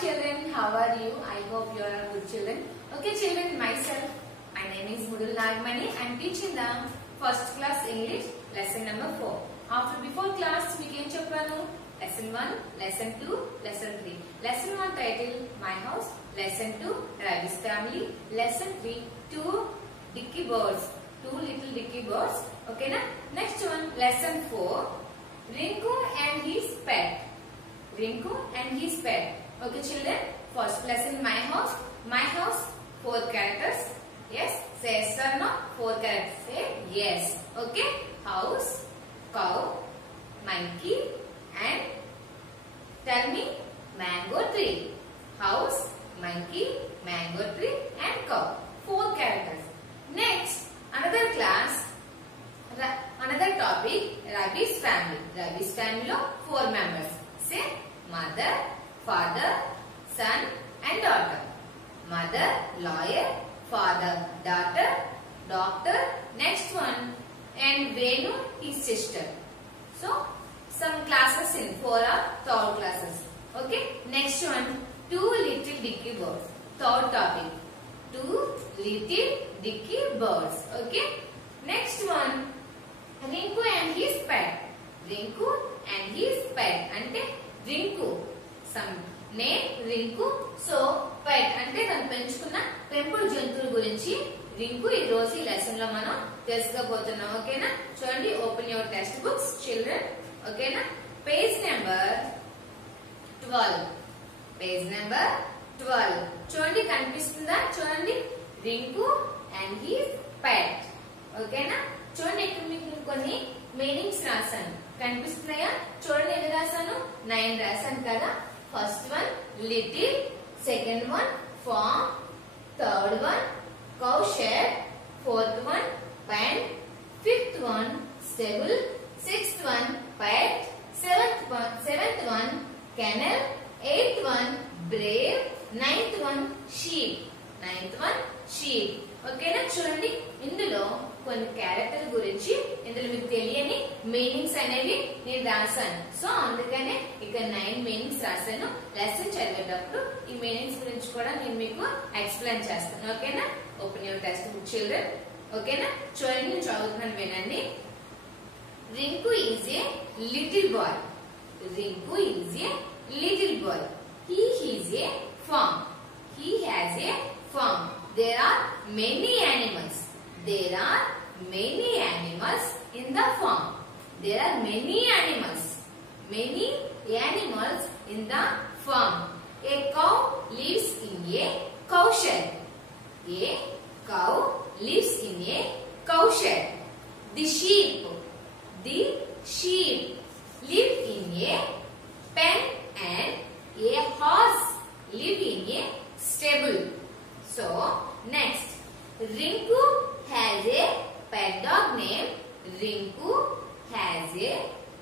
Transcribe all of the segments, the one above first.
children, how are you? I hope you are good children. Okay children, myself, my name is Mudul Nagmani. I am teaching the first class English lesson number 4. After before class, we can cheppanu lesson 1, lesson 2, lesson 3. Lesson 1 title My House, lesson 2 Ravi's Family, lesson 3 2 Dicky Birds, 2 little Dicky Birds. Okay na? Next one, lesson 4 Rinku and his pet. Rinku and his pet. Okay children, first lesson My House. My House, 4 characters. Yes, say yes or no? 4 characters. Say yes. Okay, house, cow, monkey and tell me mango tree. House, monkey, mango tree and cow. 4 characters. Next, another class, another topic, Ravi's family. Ravi's family lo 4 members. Say mother, father, son and daughter. Mother, lawyer, father, daughter, doctor. Next one, and Venu, his sister. So, some classes in 4 are third classes. Okay. Next one, 2 little Dicky birds. Third topic, 2 little Dicky birds. Okay. Next one, Rinku and his pet. Rinku and his pet. Ante Rinku. Some name Rinku. So pet ante tanu penchukunna పెంపుడు జంతువుల గురించి రింకు ఈ రోజు ఈ lesson లో మనం తెలుసుకోబోతున్నాం. ఓకేనా? చూడండి, open your text books children. ఓకేనా? Page number 12. పేజ్ నెంబర్ 12 చూడండి, కనిపిస్తుందా? చూడండి, రింకు అండ్ హిస్ పెట్. ఓకేనా? చూడండి, ఇక్కడ మీకు కొన్ని మీనింగ్స్ రాశాను, కనిపిస్తున్నాయా? చూడండి, ఎన్ని రాశాను? 9 రాశాను కదా. First one little, second one farm, third one cow shed, fourth one pen, fifth one stable, sixth one pet, seventh one kennel, eighth one brave, ninth one sheep. ఓకేనా? చూడండి, ఇందులో కొన్ని క్యారెక్టర్ గురించి ఇందులో మీకు తెలియని మీనింగ్స్ అనేవి నేను రాశాను. సో అందుకనే ఇక్కడ 9 మీనింగ్స్ రాశాను. లెసన్ చదివేటప్పుడు ఈ మీనింగ్స్ గురించి కూడా నేను మీకు ఎక్స్ప్లెయిన్ చేస్తాను. ఓకేనా? Open your textbook children. ఓకేనా? చూడండి, నేను చదువుతున్నాను, వినండి. Rinku is a little boy. Rinku is a little boy. He is a farm. He has a farm. There are many animals. There are many animals in the farm. There are many animals. Many animals in the farm. A cow lives in a cow shed. A cow lives in a cow shed. The sheep live in a pen and a horse live in a stable. So, next, Rinku has a pet dog named Rinku has a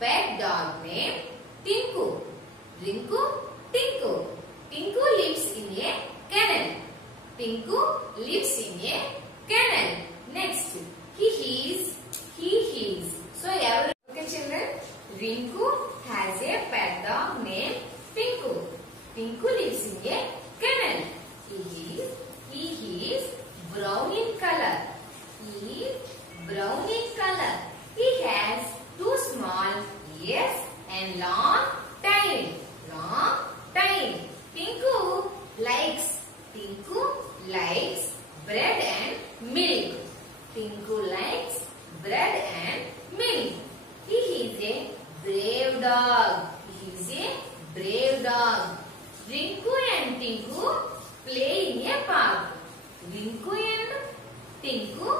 pet dog named Tinku. Rinku, Tinku. Tinku lives in a kennel. Tinku lives in a kennel. Next, he is. So, okay children, Rinku has a pet dog named Tinku. Tinku lives in a kennel. He is brown in color. He has 2 small ears and long tail. Tinku likes bread and milk. He is a brave dog. Rinku and Tinku play in a park. Rinku and Tinku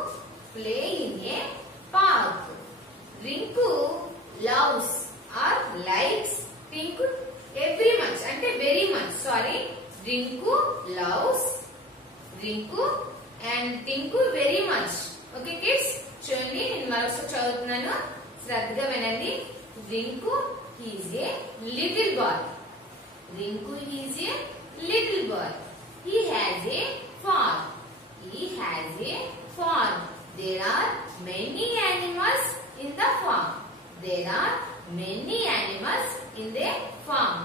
play in a park. Rinku loves or likes Tinku very much. Sorry. Rinku loves Rinku and Tinku very much. Okay kids? చూడండి, నేను మరోసారి చదువుతున్నాను, శ్రద్ధగా వినండి. Rinku is a little boy. He has a farm. There are many animals in the farm.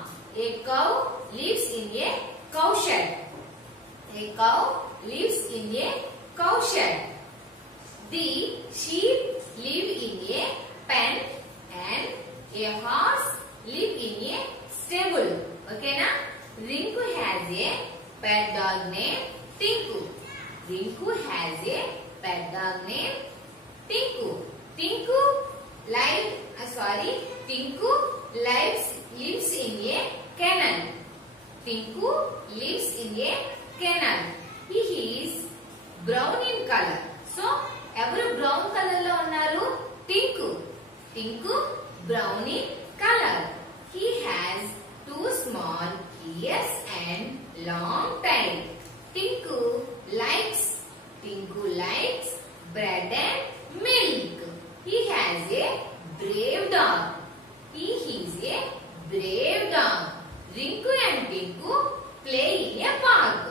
A cow lives in a cow lives in a cow shed. The sheep live in a pen and a horse live in a stable. Okay na? Rinku has a pet dog named Tinku. Rinku has a pet dog named Tinku. Tinku lives in a kennel. Tinku lives in a kennel. He is brown in color. So, ఎవరు brown colour లో ఉన్నారు? Tinku. Tinku brown in colour. He has two small ears and long tail. Tinku likes bread and milk. He has a brave dog. He is a brave dog. Rinku and Tinku play in a park.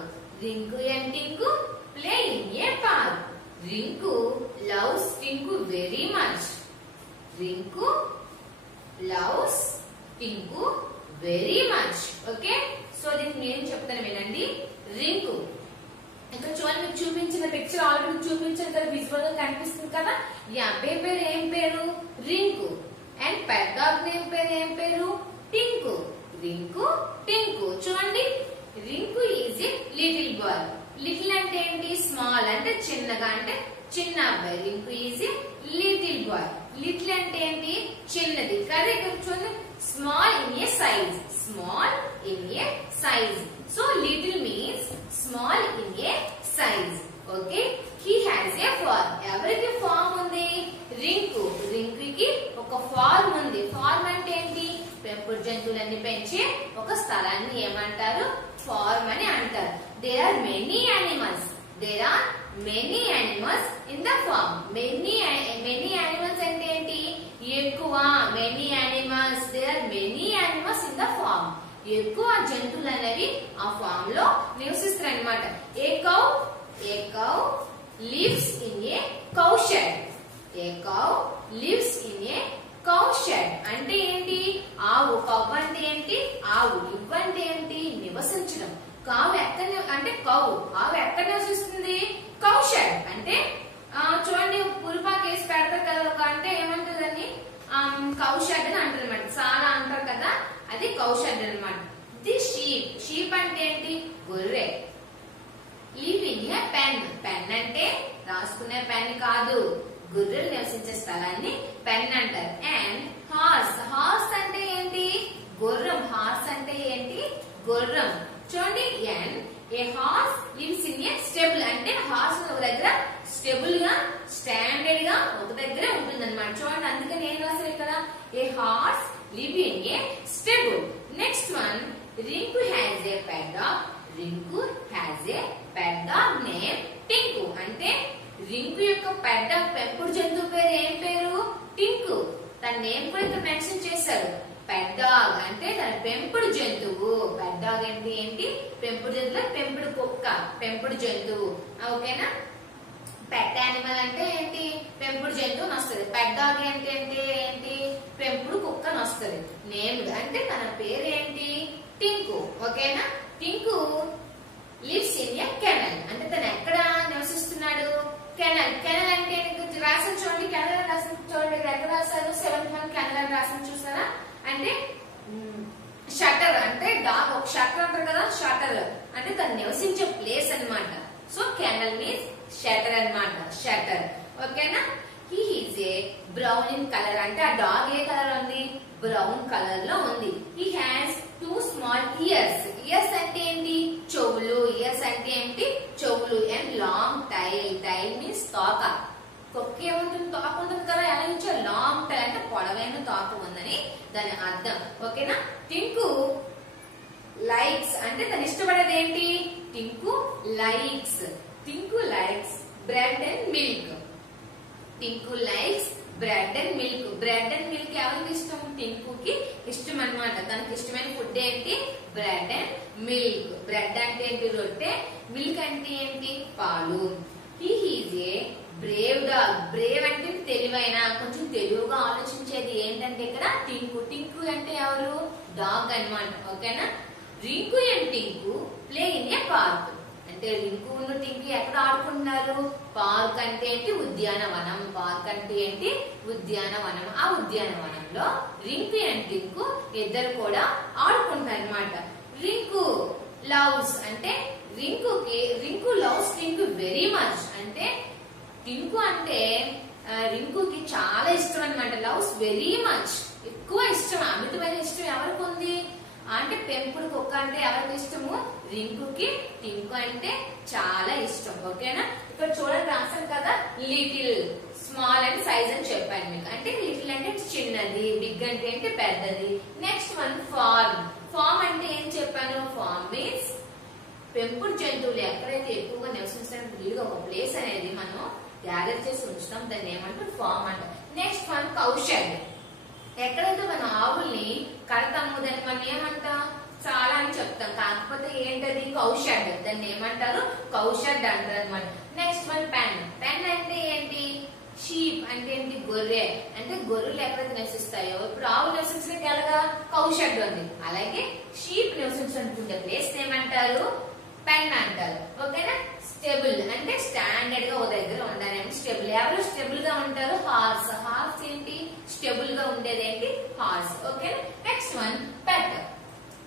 Rinku and Tinku play in a park. Rinku loves Tinku very much. Rinku loves Tinku very much. Okay? So దీనికి నేను చెప్తాను వినండి. రింకు ఇక్కడ చూడండి, మీకు చూపించిన picture already చూపించాను కదా, విజువల్ గా కనిపిస్తుంది కదా. ఈ అబ్బాయి పేరు ఏం పేరు? Rinku. And pet dog name పేరు ఏం పేరు? టింకు. రింకు, టింకు. చూడండి, Rinku is a little boy. Little అంటే ఏంటి? స్మాల్ అంటే చిన్నగా, అంటే చిన్న అబ్బాయి. Rinku is a little boy. Little అంటే ఏంటి? చిన్నది. కానీ ఇక్కడ చూడండి, small in a size. Small in a size. So little means small in a size. Okay. He has a farm. ఎవరికి ఫార్మ్ ఉంది? రింకు. రింకుకి ఒక ఫార్మ్ ఉంది. ఫార్మ్ అంటే ఏంటి? పెంపుడు జంతువులన్నీ పెంచే ఒక స్థలాన్ని ఏమంటారు? ఫార్మ్ అని అంటారు. There are many animals. There are many animals in the farm. Many animals అంటే ఏంటి? ఎక్కువ. Many animals. There are many animals in the farm. ఎక్కువ జంతువులు అనేవి ఆ ఫార్మ్ లో నివసిస్తాయి అన్నమాట. A cow lives in a cow shed. A cow lives in a cow shed అంటే ఏంటి? ఆవు. కౌ అంటే ఏంటి? ఆవు. లివ్ అంటే ఏంటి? నివసించడం. కావు ఎక్కడ అంటే కౌ. ఆవు ఎక్కడ నివసిస్తుంది? కౌ షెడ్ అంటే చూడండి, పులిపాకు వేసి పెడతారు కదా ఒక, అంటే ఏమంటారు దాన్ని? కౌ షెడ్ అని అంటారు అనమాట. చాలా అంటారు కదా, అది కౌ షెడ్ అనమాట. ది షీప్ అంటే ఏంటి? గొర్రె. Live in a pen. Pen అంటే రాసుకునే పెన్ కాదు, గొర్రెలు నివసించే స్థలాన్ని పెన్ అంటారు. అండ్ హార్స్ అంటే ఏంటి? గుర్రం. హార్స్ అంటే ఏంటి? గుర్రం. చూడండి, and A horse lives in a stable అంటే హార్స్ ఒక దగ్గర స్టేబుల్ గా, స్టాండర్డ్ గా ఒక దగ్గర ఉంటుంది అనమాట. చూడండి, అందుకని ఏం రాస్తారు ఇక్కడ? A horse live in a stable. Next one, Rinku has a pet dog. Rinku has a pet dog name Tinku. అంటే రింకు యొక్క పెట్ డాగ్ పెంపుడు జంతువు పేరు ఏం పేరు? టింకు. తన నేమ్ కూడా ఇక్కడ మెన్షన్ చేశారు. పెట్ డాగ్ అంటే తన పెంపుడు జంతువు. పెట్ డాగ్ అంటే ఏంటి? పెంపుడు జంతువు. పెంపుడు కుక్క, పెంపుడు జంతువు. ఓకేనా? పెట్ యానిమల్ అంటే ఏంటి? పెంపుడు జంతువు వస్తుంది. పెట్ డాగ్ అంటే ఏంటి? పెంపుడు కుక్క వస్తుంది. నేమ్డ్ అంటే తన పేరు ఏంటి? టింకు. ఓకేనా? Tinku lives in a kennel అంటే తను ఎక్కడ నివసిస్తున్నాడు? కెనల్. కెనల్ అంటే రాసిన చూడండి, కెనల్ రాసిన చూడండి, ఎక్కడ రాశారు? 7th మంత్ కెనల్ అని రాసిన చూసారా? అంటే షటర్ అంటే డాగ్. ఒక షటర్ అంటారు కదా, షటర్ అంటే తను నివసించే ప్లేస్ అన్నమాట. సో కెనల్ మీన్స్ షటర్ అన్నమాట. షటర్. ఓకేనా? He is a brown in colour అంటే ఆ డాగ్ ఏ కలర్ ఉంది? బ్రౌన్ కలర్ లో ఉంది. He has 2 small ears. Ears అంటే ఏంటి? చెవులు. ఇయర్స్ అంటే ఏంటి? చెవులు. And long tail. Tail means తోక. కుక్క ఏముంటుంది? తోక ఉంటుంది కదా. ఎలా నుంచో లాంగ్ టైల్ అంటే పొడవైన తోక ఉందని దాని అర్థం. ఓకేనా? టింకు లైక్స్ అంటే తను ఇష్టపడేది ఏంటి? Tinku likes. Tinku likes bread and milk. Tinku likes bread and milk. Bread and milk ఎవరికి ఇష్టం? టింకుకి ఇష్టం అన్నమాట. తనకి ఇష్టమైన ఫుడ్ ఏంటి? Bread and milk. బ్రెడ్ అంటే ఏంటి? రొట్టె. మిల్క్ అంటే ఏంటి? పాలు. He is A Brave dog. Brave అంటే తెలివైన, కొంచెం తెలివిగా ఆలోచించేది ఏంటంటే ఇక్కడ టింకు. టింకు అంటే ఎవరు? డాగ్ అన్నమాట. ఓకేనా? Rinku and Tinku play in a park. అంటే రింకును టింకు ఎక్కడ ఆడుకుంటున్నారు? పార్క్ అంటే ఏంటి? ఉద్యానవనం. పార్క్ అంటే ఏంటి? ఉద్యానవనం. ఆ ఉద్యానవనంలో రింకు అండ్ టింకు ఇద్దరు కూడా ఆడుకుంటారు అనమాట. రింకు లవ్స్ అంటే Rinku loves Tinku very much. అంటే టింకు అంటే రింకుకి చాలా ఇష్టం అనమాట. లవ్స్ వెరీ మచ్, ఎక్కువ ఇష్టం, అమితమైన ఇష్టం ఎవరికి ఉంది అంటే పెంపుడు కుక్క అంటే ఎవరికి ఇష్టము? రింకుకి. టింకు అంటే చాలా ఇష్టం. ఓకేనా? ఇక్కడ చూడండి రాసాను కదా, లిటిల్, స్మాల్ అండ్ సైజ్ అని చెప్పాను మీకు. అంటే లిటిల్ అంటే చిన్నది, బిగ్ అంటే ఏంటి? పెద్దది. Next one form. ఫార్మ్ అంటే ఏం చెప్పాను? ఫార్మ్ మీన్స్ పెంపుడు జంతువులు ఎక్కడైతే ఎక్కువగా నివసించడానికి వీలుగా ఒక ప్లేస్ అనేది మనం గ్యాదర్ చేసి ఉంచుతాం, దాన్ని ఏమంటారు? ఫార్మ్ అంటారు. Next one cowshed. ఎక్కడైతే మనం ఆవుల్ని కడతాము దాన్ని మనం ఏమంటాం? చాలా అని చెప్తాం, కాకపోతే ఏంటది? కౌషెడ్. దాన్ని ఏమంటారు? కౌషెడ్ అంటారు అనమాట. Next one pen. పెన్ అంటే ఏంటి? షీప్ అంటే ఏంటి? గొర్రె. అంటే గొర్రెలు ఎక్కడైతే నివసిస్తాయో, ఇప్పుడు ఆవు నివసించడానికి ఎలాగా? కౌషెడ్ ఉంది. అలాగే షీప్ నివసించుకుంటే ప్లేస్ ఏమంటారు? పెన్ అంటారు. ఓకేనా? స్టేబుల్ అంటే స్టాండర్డ్ గా ఒక దగ్గర ఉండాలని స్టేబుల్. ఎవరు స్టేబుల్ గా ఉంటారు? హార్స్. హార్స్ ఏంటి? స్టేబుల్ గా ఉండేది ఏంటి? హార్స్. ఓకేనా? నెక్స్ట్ వన్ పెట్.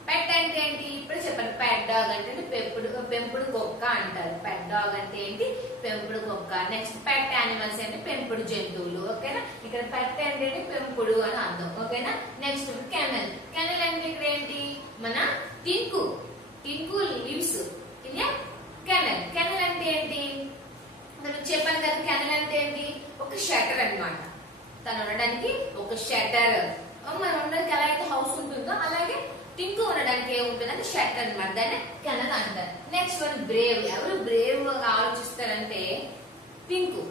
పెట్ అంటే ఏంటి? ఇప్పుడు చెప్పండి. పెట్ డాగ్ అంటే పెంపుడు కుక్క అంటారు. పెట్ డాగ్ అంటే ఏంటి? పెంపుడు కుక్క. నెక్స్ట్ పెట్ యానిమల్స్ అంటే పెంపుడు జంతువులు. ఓకేనా? ఇక్కడ పెట్ అంటే పెంపుడు అని అర్థం. ఓకేనా? Next canal. కెనల్ అంటే ఇక్కడ ఏంటి? మన Tinku. Tinku lives kennel. Kennel అంటే ఏంటి? మనం చెప్పాను కదా, కెనల్ అంటే ఏంటి? ఒక షటర్ అన్నమాట. తను ఉండడానికి ఒక షటర్. మనం ఉండడానికి ఎలా అయితే హౌస్ ఉంటుందో అలాగే టింకు ఉండడానికి ఏముంటుంది అంటే షటర్ అన్నమాట. దాన్ని కెనల్ అంటారు. Next one Brave. ఎవరు బ్రేవ్ గా ఆలోచిస్తారంటే టింకు.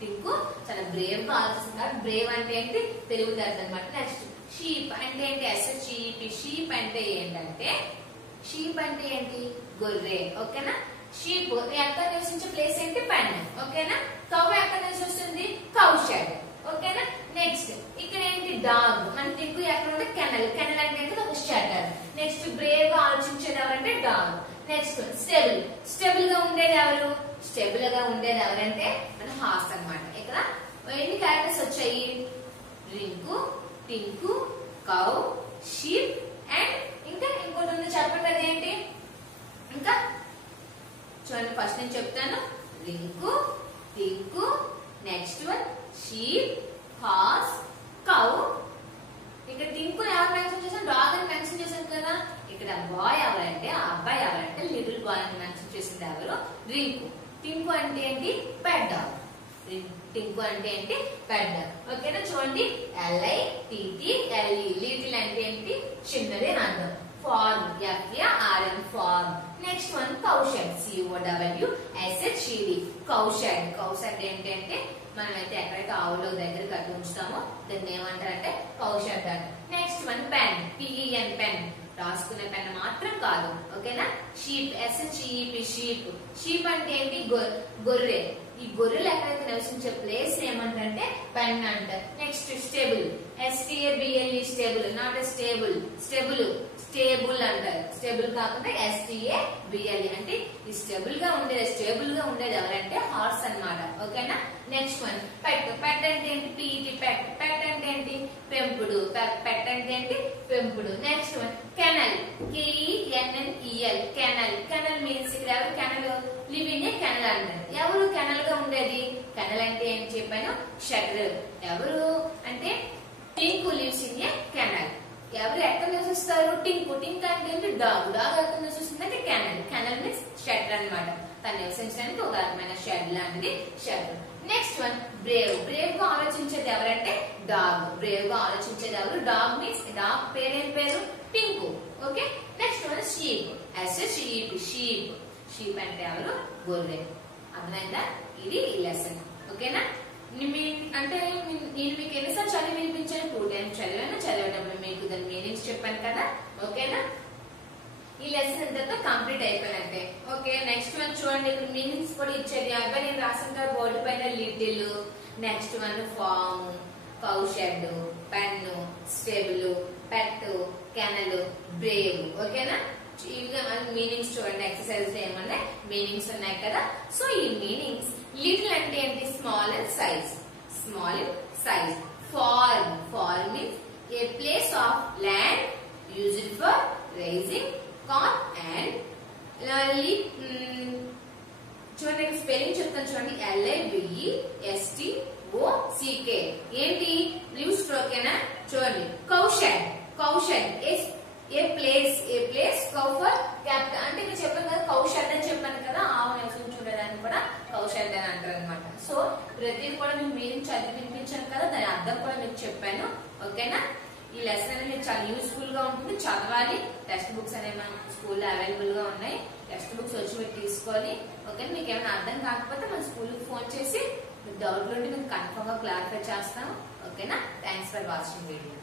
టింకు చాలా బ్రేవ్ గా ఆలోచిస్తున్నారు. బ్రేవ్ అంటే ఏంటి? తెలివితేటలు అన్నమాట. నెక్స్ట్ షీప్ అంటే ఏంటి? SHEEP. షీప్ అంటే ఏంటంటే షీప్ అంటే ఏంటి? గొర్రె. ఓకేనా? షీప్ ఎక్కడ నివసించే ప్లేస్ ఏంటి? పెన్. ఓకేనా? కౌ ఎక్కడ నివసిస్తుంది? కౌషెడ్. ఓకేనా? నెక్స్ట్ ఇక్కడ ఏంటి? డాగ్. మన టింకు ఎక్కడ ఉంటే కెనల్. కెనల్ అంటే ఏంటి? ఒక షటర్. నెక్స్ట్ బ్రేవ్ గా ఆలోచించేది ఎవరంటే డాగ్. Next stable. స్టేబుల్ గా ఉండేది ఎవరు? స్టేబుల్ గా ఉండేది ఎవరంటే మన హార్స్ అన్నమాట. ఇక్కడ ఎన్ని క్యారెక్టర్స్ వచ్చాయి? Rinku, Tinku, cow, sheep and ఇంకా ఇంకోటి ఉంది చెప్పండి, అదేంటి? ఇంకా చూడండి, ఫస్ట్ నేను చెప్తాను. Rinku, Tinku, next one sheep, horse, cow. ఇక్కడ టింకు ఎవరు మెన్షన్ చేశాను? డాగ్ అని మెన్షన్ చేశాను కదా. ఇక్కడ బాయ్ ఎవరంటే, ఆ అబ్బాయి ఎవరంటే లిటిల్ బాయ్ అని మెన్షన్ చేసింది ఎవరు? రింకు. టింకు అంటే ఏంటి? Pet dog. టింకు అంటే ఏంటి? Pet dog. ఓకేనా? చూడండి, LITTLE. లిటిల్ అంటే ఏంటి? చిన్నది అని అర్థం. Farm, FARM, farm. Next one cowshed, COWSHED. Cowshed. Cowshed ఏంటంటే మనమైతే ఎక్కడైతే ఆవుల దగ్గర కట్టి ఉంచుతామో దాన్ని ఏమంటారంటే కౌషెడ్ అంటారు. Next one pen, PEN. Pen రాసుకునే పెన్ మాత్రం కాదు. ఓకేనా? Sheep, SHEEP. షీప్. షీప్ అంటే ఏంటి? గొర్రె. ఈ గొర్రెలు ఎక్కడైతే నివసించే ప్లేస్ ఏమంటారంటే పెన్ అంటారు. Next stable, STABLE. Stable, not stable. Stable అంటారు. స్టేబుల్ కాకుండా STABLE. అంటే ఈ స్టేబుల్ గా ఉండేది ఎవరంటే హార్స్ అన్నమాట. ఓకేనా? నెక్స్ట్ వన్ పెట్. పెట్ అంటే ఏంటి? PET. పెట్. పెట్ అంటే ఏంటి? పెంపుడు. పెట్ అంటే ఏంటి? పెంపుడు. Next one kennel, KENNEL. Kennel. Kennel means ఇక్కడ ఎవరు? Kennel live in a kennel అంటారు. ఎవరు కెనల్ గా ఉండేది? కెనల్ అంటే ఏం చెప్పాను? షటర్. ఎవరు అంటే Tinku lives in a kennel. ఎవరు ఎక్కడ నివసిస్తారు? టింకు. టింకు అంటే ఏంటి? డాగ్. డాగ్ ఎక్కడ నివసిస్తుందంటే కెనల్. కెనల్ మీన్స్ షటర్ అన్నమాట. తను నివసించడానికి ఒక రకమైన షెడ్ లాంటిది shutter. Next one Brave. Brave గా ఆలోచించేది ఎవరంటే డాగ్. బ్రేవ్ గా ఆలోచించేది ఎవరు? డాగ్ మీన్స్ డాగ్ పేరేం పేరు? Tinku. Okay? Next one sheep, SHEEP. Sheep. Sheep అంటే ఎవరు? గొర్రె. అర్థమైందా? ఇది ఈ లెసన్. ఓకేనా? అంటే నేను మీకు ఎన్నిసార్లు చదివి వినిపించాను? 2 times చదివాను. చదివేటప్పుడు మీకు దాని మీనింగ్స్ చెప్పాను కదా. ఓకేనా? ఈ లెసన్ ఇంతతో కంప్లీట్ అయిపోయినట్టే. ఓకే, నెక్స్ట్ వన్ చూడండి, ఇప్పుడు మీనింగ్స్ కూడా ఇచ్చేది. అబ్బాయి నేను రాసిన బోర్డు పైన little, next one farm, cowshed, pen, stable, pet, kennel, brave. ఓకేనా? మీనింగ్స్ చూడండి. ఎక్సర్సైజ్ ఏమన్నా మీనింగ్స్ ఉన్నాయి కదా. సో ఈ మీనింగ్స్ లిటిల్ అంటే ఏంటి, small and size, small and size. Farm, farm means a place of land used for raising corn and చూడండి spelling చెప్తాను చూడండి, LAVESTOCK. ఏంటి లీవ్ స్ట్రోకేనా చూడండి. Cowshed, cowshed a place cow for capital అంటే నేను చెప్పాను కదా కౌశల్ అని చెప్పాను కదా, ఆవు నివసం చూడడానికి కూడా కౌశల్ అని అంటారు అనమాట. సో ప్రతిదీ కూడా మీకు మీనింగ్ చదివి వినిపించాను కదా, దాని అర్థం కూడా మీకు చెప్పాను. ఓకేనా, ఈ లెసన్ అనేది మీకు చాలా యూస్ఫుల్ గా ఉంటుంది, చదవాలి. టెక్స్ట్ బుక్స్ అనేవి మన స్కూల్లో అవైలబుల్ గా ఉన్నాయి, టెక్స్ట్ బుక్స్ వచ్చి మీరు తీసుకోవాలి. ఓకే, మీకు ఏమైనా అర్థం కాకపోతే మన స్కూల్కి ఫోన్ చేసి మీకు డౌట్లు ఉంటే మీకు కన్ఫర్మ్ గా క్లారిఫై చేస్తాం. ఓకేనా, థ్యాంక్స్ ఫర్ వాచింగ్ వీడియో.